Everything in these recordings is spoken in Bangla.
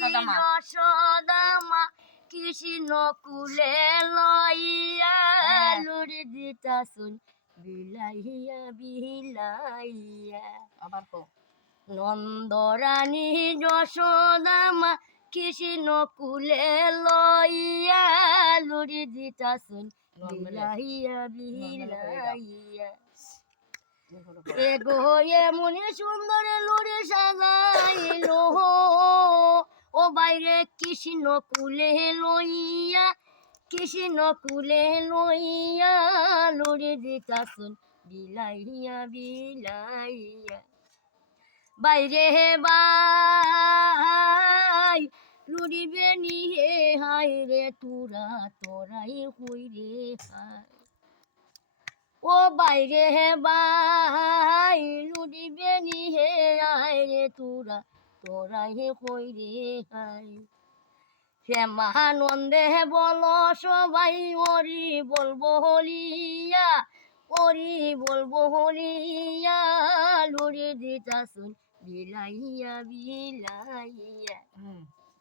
যশোদামা কৃষ্ণ কুলে লইয়া লুড়ি দিতাছুন বিলাইয়া বিলাইয়া। আবার কো নন্দরানী যশোদামা কৃষ্ণ কুলে লইয়া লুড়ি দিতাছুন বিলাইয়া বিলাইয়া। এগো এমনি সুন্দর লুড়ি সাজাইল ও বাইরে কৃষ্ণ কুলে লইয়া কৃষ্ণ কুলে লইয়া লুড়ি দিতাছুন বিলাইয়া বিলাইয়া। বাইরে বাই লুড়িবে নিহে হাই রে তোরা তোরাই হই রে হাই। ও বাইরে বাই লুড়িবে নিহে হাই রে তোরা তোরাই হই রে হাই। শ্যামানন্দে বল সবাই ওরি বলবো হলিয়া ওরি বলবো হলিয়া লুড়ি দিতাছুন বিলাইয়া বিলাইয়া।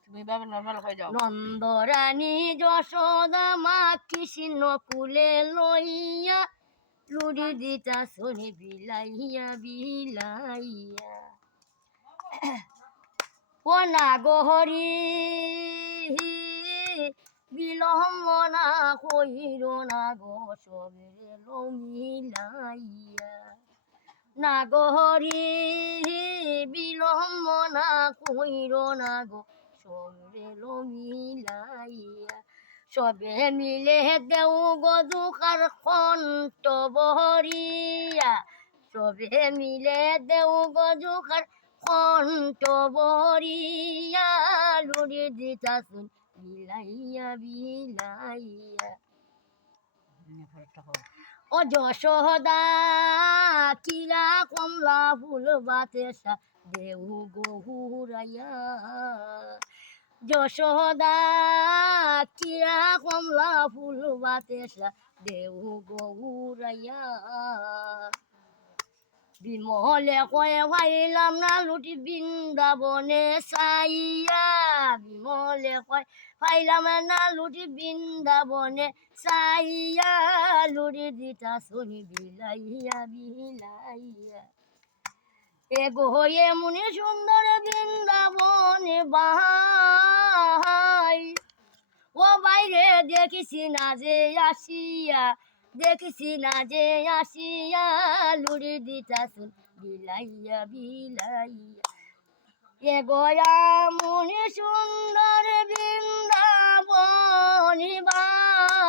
তুমি বাবা নরমাল হয়ে যাও। নন্দরানী যশোদামা কৃষ্ণ কুলে লইয়া লুড়ি দিতাছুন বিলাইয়া বিলাইয়া। ও নাগহরি বিলম্ব না কইর না গো সবে মিলাইয়া। নাগহরি বিলম্ব না কইর না গো সবে মিলাইয়া। সবে মিলে দেও গজুকার কণ্ঠ বহরিয়া সবে মিলে দেও গজুকার কণ্ঠ বহরিয়া লুড়ি দিতাছুন বিলাইয়া বিলাইয়া। ও যশোদা কিরা কমলা ফুল বাতেসা দেউ গহুরাইয়া। যশোদা কিরা কমলা ফুল বাতেসা দেউ গহুরাইয়া। বিমলে কয়ে পাইলাম না লুটি বৃন্দাবনে চাইয়া বিমলে কয় পাইলাম না লুটি বৃন্দাবনে চাইয়া লুড়ি দিতাছুন বিলাইয়া বিলাইয়া। এগো এমনি সুন্দর বৃন্দাবনে বাহাই ও বাইরে দেখিছি না যে আসিয়া দেখিছি না যে আসিয়া লুড়ি দিতাছুন বিলাইয়া বিলাইয়া। এগো এমনি সুন্দর বৃন্দাবনে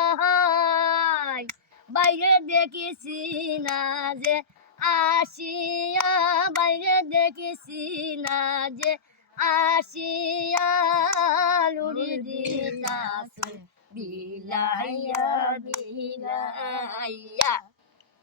বাহাই বাইরে দেখিছি না যে আসিয়া বাইরে দেখিছি না যে আসিয়া লুড়ি দিতাছুন বিলাইয়া বিলাইয়া।